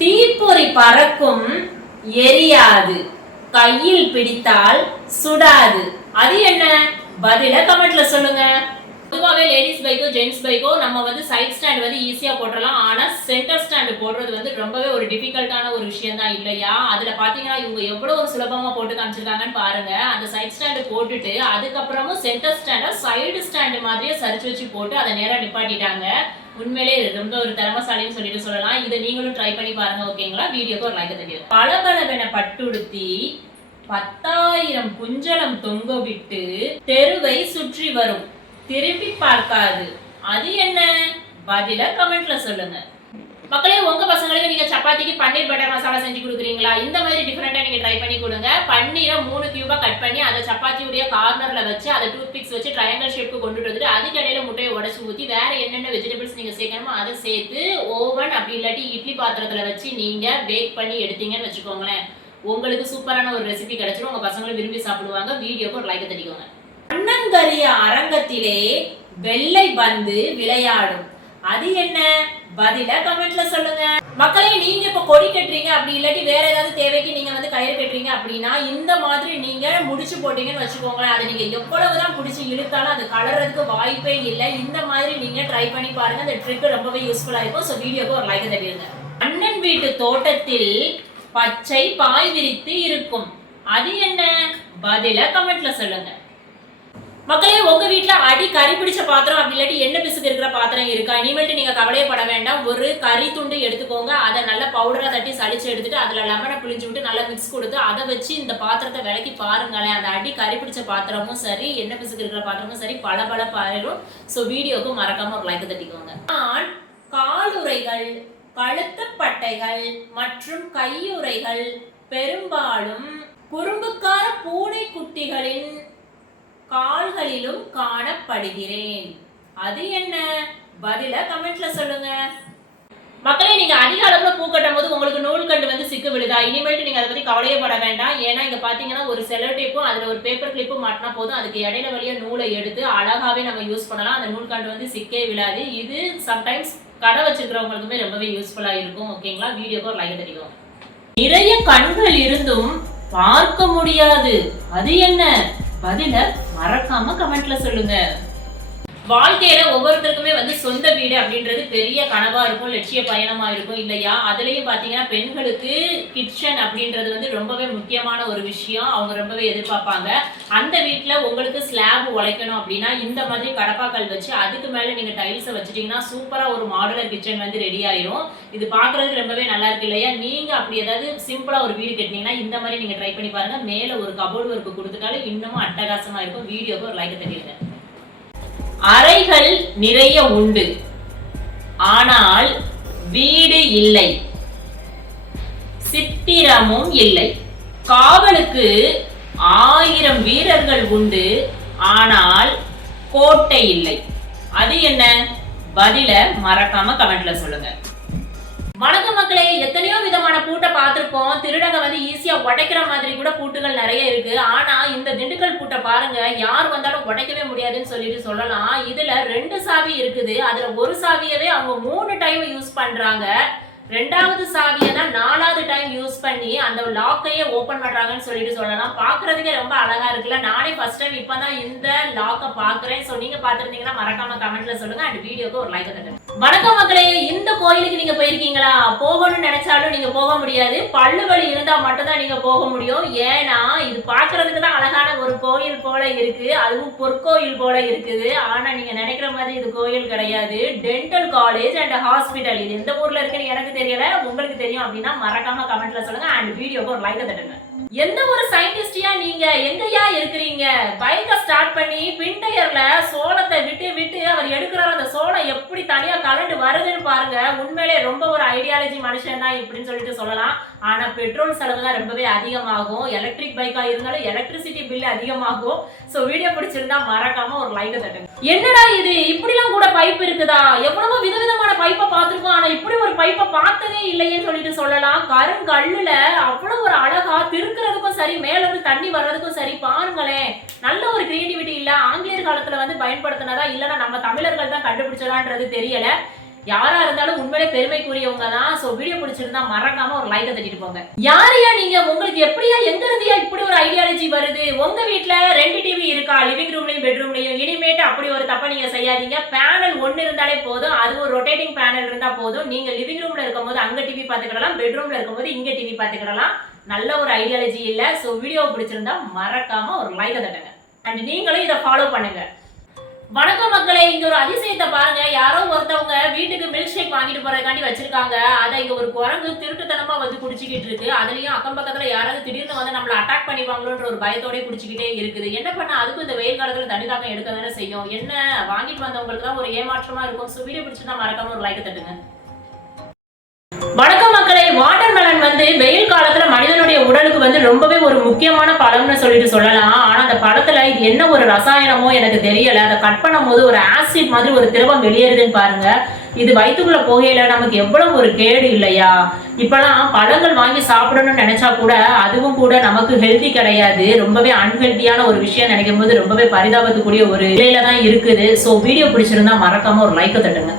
தீப்பொறி பறக்கும் எரியாது, கையில் பிடித்தால் சுடாது. அது என்ன? பதில கமெண்ட்ல சொல்லுங்க. பொதுவாகவே லேடிஸ் பைக்கோ ஜென்ட்ஸ் பைக்கோ நம்ம சைட் ஸ்டாண்ட் ஈஸியா போட்டுடலாம். ஆனா சென்டர் ஸ்டாண்ட் போடுறது ரொம்பவே ஒரு டிஃபிகல்ட்டான ஒரு விஷயம் தான் இல்லையா? அதுல பாத்தீங்கன்னா இவங்க எவ்வளவு ஒரு சுலபமா போட்டு காமிச்சிருக்காங்கன்னு பாருங்க. அந்த சைட் ஸ்டாண்ட் போட்டுட்டு அதுக்கப்புறமும் சென்டர் ஸ்டாண்ட சைடு ஸ்டாண்ட் மாதிரியே சரிச்சு வச்சு போட்டு அதை நேரா நிப்பாட்டிட்டாங்க. உண்மையிலே ரொம்ப ஒரு திறமசாலின்னு சொல்லிட்டு சொல்லலாம். இதை நீங்களும் ட்ரை பண்ணி பாருங்க. ஓகேங்களா? வீடியோக்கு ஒரு லைக் தெரியும். பளபளவென பட்டுடுத்தி 10,000 குஞ்சலம் தொங்க விட்டு தெருவை சுற்றி வரும், திரும்பி பார்க்காது. அது என்ன? பதில கமெண்ட்ல சொல்லுங்க. மக்களே, உங்க பசங்களுக்கு நீங்க சப்பாத்திக்கு பன்னீர் பட்டர் மசாலா செஞ்சு கொடுக்குறீங்களா? இந்த மாதிரி டிஃபரெண்டா நீங்க ட்ரை பண்ணி கொடுங்க. பன்னீரை 3 கியூபா கட் பண்ணி அதை சப்பாத்தியுடைய கார்னர்ல வச்சு அதை டூத் பிக்ஸ் வச்சு ட்ரையாங்கிள் ஷேப்புக்கு கொண்டுட்டு வந்துட்டு அதுக்கு இடையில முட்டையை உடைச்சு ஊத்தி வேற என்னென்ன வெஜிடபிள்ஸ் நீங்க சேர்க்கணுமோ அதை சேர்த்து ஓவன் அப்படி இல்லாட்டி இட்லி பாத்திரத்துல வச்சு நீங்க பேக் பண்ணி எடுத்தீங்கன்னு வச்சுக்கோங்களேன், உங்களுக்கு சூப்பரான ஒரு ரெசிபி கிடைச்சிடும். உங்க பசங்களும் விரும்பி சாப்பிடுவாங்க. வீடியோக்கு ஒரு லைக் தட்டிக்கோங்க. அண்ணங்கரிய அரங்கத்திலே வெள்ளை பந்து விளையாடும். அது என்ன? பதில கமெண்ட்ல சொல்லுங்க. மக்களே, நீங்க இப்ப கொடி கட்டுறீங்க அப்படி இல்லாட்டி வேற ஏதாவது தேவைக்கு நீங்க கயிறு கட்டுறீங்க அப்படின்னா இந்த மாதிரி நீங்க முடிச்சு போட்டீங்கன்னு வச்சுக்கோங்களேன், அது நீங்க எவ்வளவுதான் பிடிச்சி இழுத்தாலும் அது கலர்றதுக்கு வாய்ப்பே இல்லை. இந்த மாதிரி நீங்க ட்ரை பண்ணி பாருங்க. இந்த ட்ரிக் ரொம்பவே யூஸ்ஃபுல்லா இருக்கும். சோ வீடியோக்கு ஒரு லைக் தட்டிடுங்க. அண்ணன் வீட்டு தோட்டத்தில் பச்சை பாய் விரித்து இருக்கும். அது என்ன? பதில கமெண்ட்ல சொல்லுங்க. மக்களே, உங்க வீட்டுல அடி கறி பிடிச்ச பாத்திரம் அப்படி இல்லாட்டி எண்ணெய் பிசுக்கு இருக்கிற பாத்திரம் இருக்கா? இனிமேல் நீங்க கவலையப்பட வேண்டாம். ஒரு கறி துண்டு எடுத்துக்கோங்க. அதை நல்லா பவுடரா தட்டி சளிச்சு எடுத்துட்டு அதுல லெமனை புளிஞ்சு விட்டு நல்லா மிக்ஸ் கொடுத்து அதை வச்சு இந்த பாத்திரத்தை விலக்கி பாருங்களேன். அந்த அடி கறி பிடிச்ச பாத்திரமும் சரி, எண்ணெய் பிசுக்கு இருக்கிற பாத்திரமும் சரி, பல பாயிரும். சோ வீடியோக்கு மறக்காம ஒரு லைக் தட்டிக்கோங்க. நான் காலுறைகள், கழுத்துப்பட்டைகள் மற்றும் கையுறைகள் பெரும்பாலும் குறும்புக்கார பூனை குட்டிகளின் கால்களிலும் காணப்படுகிறேன். அது என்ன? பதில கமெண்ட்ல சொல்லுங்க. மக்களே, நீங்க அதிக அளவுல பூ கட்டும் போது உங்களுக்கு நூல் கண்டு சிக்கு விழுதா? இனிமேட்டு நீங்க அதை பத்தி கவலையப்பட வேண்டாம். ஏன்னா இங்க பாத்தீங்கன்னா ஒரு செலோ டேப்பும் அதுல ஒரு பேப்பர் கிளிப்பும் மாட்டினா போதும். அதுக்கு இடையில வழியா நூலை எடுத்து அழகாவே நம்ம யூஸ் பண்ணலாம். அந்த நூல் கண்டு சிக்கே விழாது. இது சம்டைம்ஸ் கடை வச்சிருக்கிறவங்களுக்குமே ரொம்பவே யூஸ்ஃபுல்லா இருக்கும். ஓகேங்களா? வீடியோக்கு ஒரு லைக் தட்டிக்கோங்க. நிறைய கண்கள் இருந்தும் பார்க்க முடியாது. அது என்ன? பதில மறக்காம கமெண்ட்ல சொல்லுங்க. வாழ்க்கையில ஒவ்வொருத்தருக்குமே சொந்த வீடு அப்படின்றது பெரிய கனவா இருக்கும், லட்சிய பயணமா இருக்கும் இல்லையா? அதுலயும் பாத்தீங்கன்னா பெண்களுக்கு கிச்சன் அப்படின்றது ரொம்பவே முக்கியமான ஒரு விஷயம். அவங்க ரொம்பவே எதிர்பார்ப்பாங்க. அந்த வீட்டுல உங்களுக்கு ஸ்லாப் உழைக்கணும் அப்படின்னா இந்த மாதிரி கடப்பாக்கல் வச்சு அதுக்கு மேல நீங்க டைல்ஸை வச்சுட்டீங்கன்னா சூப்பரா ஒரு மாடுலர் கிச்சன் ரெடி ஆயிரும். இது பாக்குறதுக்கு ரொம்பவே நல்லா இருக்கு இல்லையா? நீங்க அப்படி ஏதாவது சிம்பிளா ஒரு வீடு கட்டினீங்கன்னா இந்த மாதிரி நீங்க ட்ரை பண்ணி பாருங்க. மேல ஒரு கபோர்டு ஒர்க் கொடுத்துட்டாலும் இன்னமும் அட்டகாசமா இருக்கும். வீடியோக்கு ஒரு லைக் தட்டிடுங்க. அறைகள் நிறைய உண்டு, ஆனால் வீடு இல்லை, சித்திரமும் இல்லை. காவலுக்கு 1000 வீரர்கள் உண்டு, ஆனால் கோட்டை இல்லை. அது என்ன? பதில மறக்காம கமெண்ட்ல சொல்லுங்க. வணக்கம் மக்களே, எத்தனையோ விதமான பூட்டை பார்த்திருப்போம். திருடங்க ஈஸியா உடைக்கிற மாதிரி கூட பூட்டுகள் நிறைய இருக்கு. ஆனா இந்த திண்டுக்கல் பூட்டை பாருங்க, யார் வந்தாலும் உடைக்கவே முடியாதுன்னு சொல்லிட்டு சொல்லலாம். இதுல 2 சாவி இருக்குது. அதுல ஒரு சாவியவே அவங்க 3 டைம் யூஸ் பண்றாங்க. 2வது சாவியை தான் 4வது டைம் யூஸ் பண்ணி அந்த லாக்கையே ஓபன் பண்றாங்கன்னு சொல்லிட்டு சொல்லலாம். பாக்குறதுக்கே ரொம்ப அழகா இருக்குல்ல? நானே ஃபர்ஸ்ட் டைம் இப்பதான் இந்த லாக்கை பாக்குறேன். சோ நீங்க பாத்துருந்தீங்கன்னா மறக்காம கமெண்ட்ல சொல்லுங்க. அண்ட் வீடியோக்கு ஒரு லைக் தட்டுங்க. வணக்கம் மக்களே, இந்த கோயிலுக்கு நீங்க போயிருக்கீங்களா? போகணும்னு நினைச்சாலும் நீங்க போக முடியாது. பல்லு வலி இருந்தா மட்டும் தான் நீங்க போக முடியும். ஏன்னா இது பாக்குறதுக்கு தான் அழகான ஒரு கோயில் போல இருக்கு, அதுவும் பொற்கோயில் போல இருக்குது. ஆனா நீங்க நினைக்கிற மாதிரி இது கோயில் கிடையாது. Dental college and hospital. இது எந்த ஊர்ல இருக்குன்னு எனக்கு தெரியல, உங்களுக்கு தெரியும் அப்படின்னா மறக்காம கமெண்ட்ல சொல்லுங்க. அண்ட் வீடியோக்கு ஒரு லைக் தட்டுங்க. எந்த ஒரு சயின்டிஸ்டியா நீங்க எங்கயா இருக்கிறீங்க? பைக்கை ஸ்டார்ட் பண்ணி பின் டயர்ல சோளத்தை விட்டு விட்டு அவர் எடுக்கிறார். அந்த சோளம் எப்படி தனியா கலண்டு வருதுன்னு பாருங்க. உண்மையிலே ரொம்ப ஒரு ஐடியாலஜி மனுஷன் தான் இப்படின்னு சொல்லிட்டு சொல்லலாம். ஆனா பெட்ரோல் செலவு தான் ரொம்பவே அதிகமாகும். எலக்ட்ரிக் பைக்கா இருந்தாலும் எலக்ட்ரிசிட்டி பில் அதிகமாகும். சோ வீடியோ பிடிச்சிருந்தா மறக்காம ஒரு லைக் தட்டுங்க. என்னடா இது, இப்படிலாம் கூட பைப் இருக்குதா? எவ்வளவோ விதவிதமான பைப்பை பார்த்திருக்கோம், ஆனா இப்படி ஒரு பைப்பை பார்த்ததே இல்லையே சொல்லிட்டு சொல்லலாம். கருங்கல்லுல அவ்வளவு ஒரு அழகா திருக்கிறதுக்கும் சரி, மேல இருந்து தண்ணி வர்றதுக்கும் சரி, பாருங்களேன். நல்ல ஒரு கிரியேட்டிவிட்டி இல்ல? ஆங்கிலேயர் காலத்துல பயன்படுத்தினதா இல்லைன்னா நம்ம தமிழர்கள் தான் கண்டுபிடிச்சதான்றது தெரியல. யாரா இருந்தாலும் உண்மையிலே பெருமைக்குரியவங்க தான். சோ வீடியோ பிடிச்சிருந்தா மறக்காம ஒரு லைக் தட்டிட்டு போங்க. யாரையா நீங்க, உங்களுக்கு எப்படியா எங்க இருந்தியா இப்படி ஒரு ஐடியாலஜி வருது? உங்க வீட்ல 2 டிவி இருக்கா, லிவிங் ரூம்லயும் பெட்ரூம்லயும்? இனிமேட்டு அப்படி ஒரு தப்ப நீங்க செய்யாதீங்க. பேனல் ஒன்னு இருந்தாலே போதும், அது ஒரு ரொட்டேட்டிங் பேனல் இருந்தா போதும். நீங்க லிவிங் ரூம்ல இருக்கும்போது அங்க டிவி பாத்துக்கிடலாம், பெட்ரூம்ல இருக்கும்போது இங்க டிவி பாத்துக்கிடலாம். நல்ல ஒரு ஐடியாலஜி இல்ல. சோ வீடியோ பிடிச்சிருந்தா மறக்காம ஒரு லைக் தட்டுங்க. அண்ட் நீங்களும் இதை ஃபாலோ பண்ணுங்க. வணக்கம் மக்களே, இங்க ஒரு அதிசயத்தை பாருங்க. யாரோ ஒருத்தவங்க வீட்டுக்கு மில்க் ஷேக் வாங்கிட்டு போறதுக்காண்டி வச்சிருக்காங்க. அதை இங்க ஒரு குரங்கு திருட்டுத்தனமா வந்து குடிச்சுக்கிட்டு இருக்கு. அதுலயும் அக்கம் பக்கத்துல யாராவது திடீர்னு வந்து நம்மள அட்டாக் பண்ணிவாங்களோன்ற ஒரு பயத்தோட குடிச்சுக்கிட்டே இருக்குது. என்ன பண்ண, அதுக்கும் இந்த வெயில் காலத்துல தண்ணி தாக்கம் எடுக்க தானே செய்யும். என்ன வாங்கிட்டு வந்தவங்களுக்கு தான் ஒரு ஏமாற்றமா இருக்கும். சோ வீடியோ பிடிச்சிருந்தா மறக்காம ஒரு லைக் தட்டுங்க. வணக்கம் மக்களே, வாட்டர்மெலன் வந்து வெயில் காலத்துல மனிதனுடைய உடலுக்கு வந்து ரொம்பவே ஒரு முக்கியமான பழம்னு சொல்லிட்டு சொல்லலாம். ஆனா அந்த பழத்துல இது என்ன ஒரு ரசாயனமோ எனக்கு தெரியல. அதை கட் பண்ணும் போது ஒரு ஆசிட் மாதிரி ஒரு திரவம் வெளியேறுதுன்னு பாருங்க. இது வயிற்றுக்குள்ள போகையில நமக்கு எவ்வளவு ஒரு கேடு இல்லையா? இப்பெல்லாம் பழங்கள் வாங்கி சாப்பிடணும்னு நினைச்சா கூட அதுவும் கூட நமக்கு ஹெல்தி கிடையாது. ரொம்பவே அன்ஹெல்தியான ஒரு விஷயம் நினைக்கும் போது ரொம்பவே பரிதாபத்துக்குரிய ஒரு நிலையில தான் இருக்குது. சோ வீடியோ பிடிச்சிருந்தா மறக்காம ஒரு லைக் தட்டுங்க.